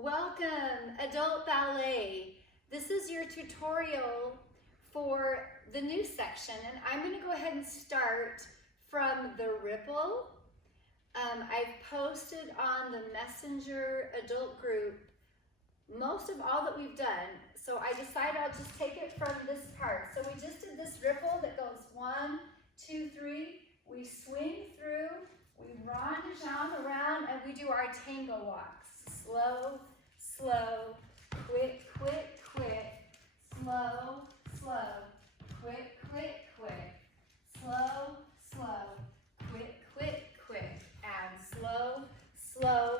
Welcome, Adult Ballet. This is your tutorial for the new section, and I'm going to go ahead and start from the ripple. I've posted on the Messenger adult group most of all that we've done, so I decided I'll just take it from this part. So we just did this ripple that goes 1, 2, 3. We swing through, we ronde around, and we do our tango walks. Slow, slow, quick, quick, quick, slow, slow, quick, quick, quick, slow, slow, quick, quick, quick, and slow, slow.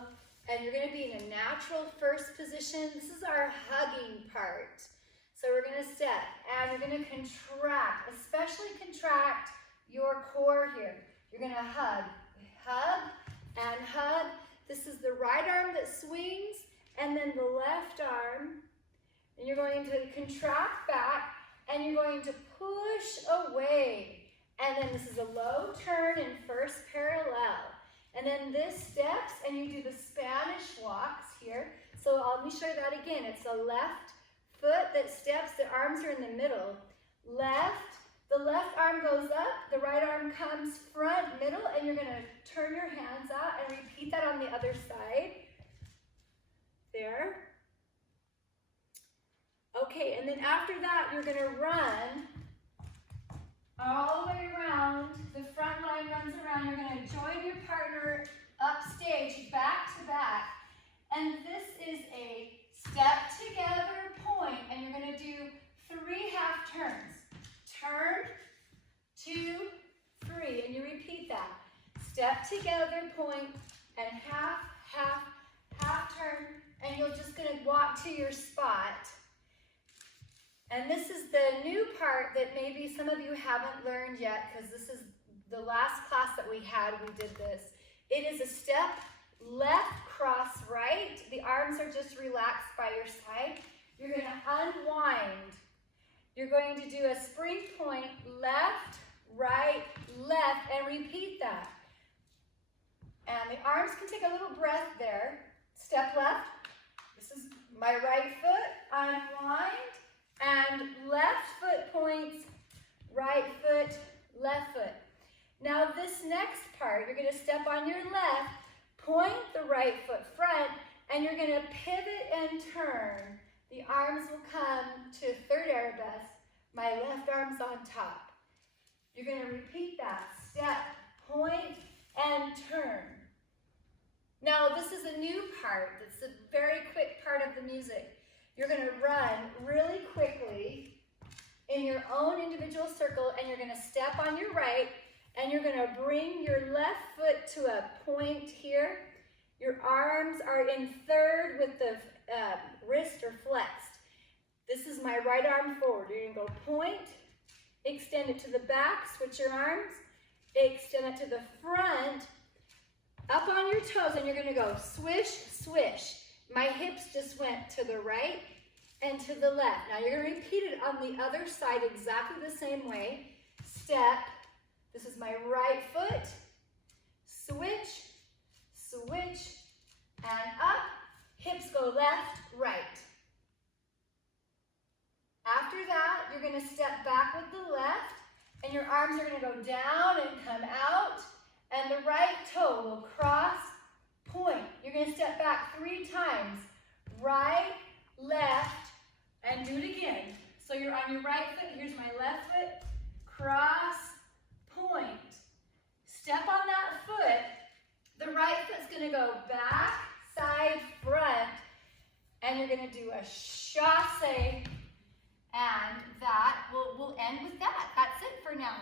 And you're going to be in a natural first position. This is our hugging part. So we're going to step and you're going to contract, especially contract your core here. You're going to hug, hug, and hug. This is the right arm that swings, and then the left arm. And you're going to contract back, and you're going to push away. And then this is a low turn in first parallel. And then this steps, and you do the Spanish walks here. So let me show you that again. It's a left foot that steps, the arms are in the middle. Left, the left arm goes up, the right arm comes front, middle, and you're going to turn your hands out and repeat that on the other side. There. Okay, and then after that, you're going to run all the way around. The front line runs around. You're going to join your partner upstage, back to back. And this is a step together point, and you're going to do 3 half turns. Turn, 2, 3, and you repeat that. Step together point, and half, half, half turn, and you're just going to walk to your spot. And this is the new part that maybe some of you haven't learned yet, because this is the last class that we had, we did this. It is a step left, cross right. The arms are just relaxed by your side. You're going to unwind. You're going to do a spring point, left, right, left, and repeat that. And the arms can take a little breath there. Step left. This is my right foot, unwind, and left foot points, right foot, left foot. Now this next part, you're going to step on your left, point the right foot front, and you're going to pivot and turn. The arms will come to third arabesque. My left arm's on top. You're going to repeat that. Step, point, and turn. Now, this is a new part. It's a very quick part of the music. You're going to run really quickly in your own individual circle, and you're going to step on your right, and you're going to bring your left foot to a point here. Your arms are in third with the wrist are flexed. This is my right arm forward. You're going to go point, extend it to the back, switch your arms, extend it to the front, up on your toes, and you're going to go swish, swish. My hips just went to the right and to the left. Now you're going to repeat it on the other side exactly the same way. Step, this is my right foot, switch, switch, and up. Hips go left, right. After that, you're going to step back with the left, and your arms are going to go down and come out, and the right toe will cross, point. You're going to step back 3 times, right, left, and do it again. So you're on your right foot, here's my left foot, cross, point. Step on that foot, the right foot's going to go back, side, front, and you're going to do a chassé. And that, we'll end with that. That's it for now.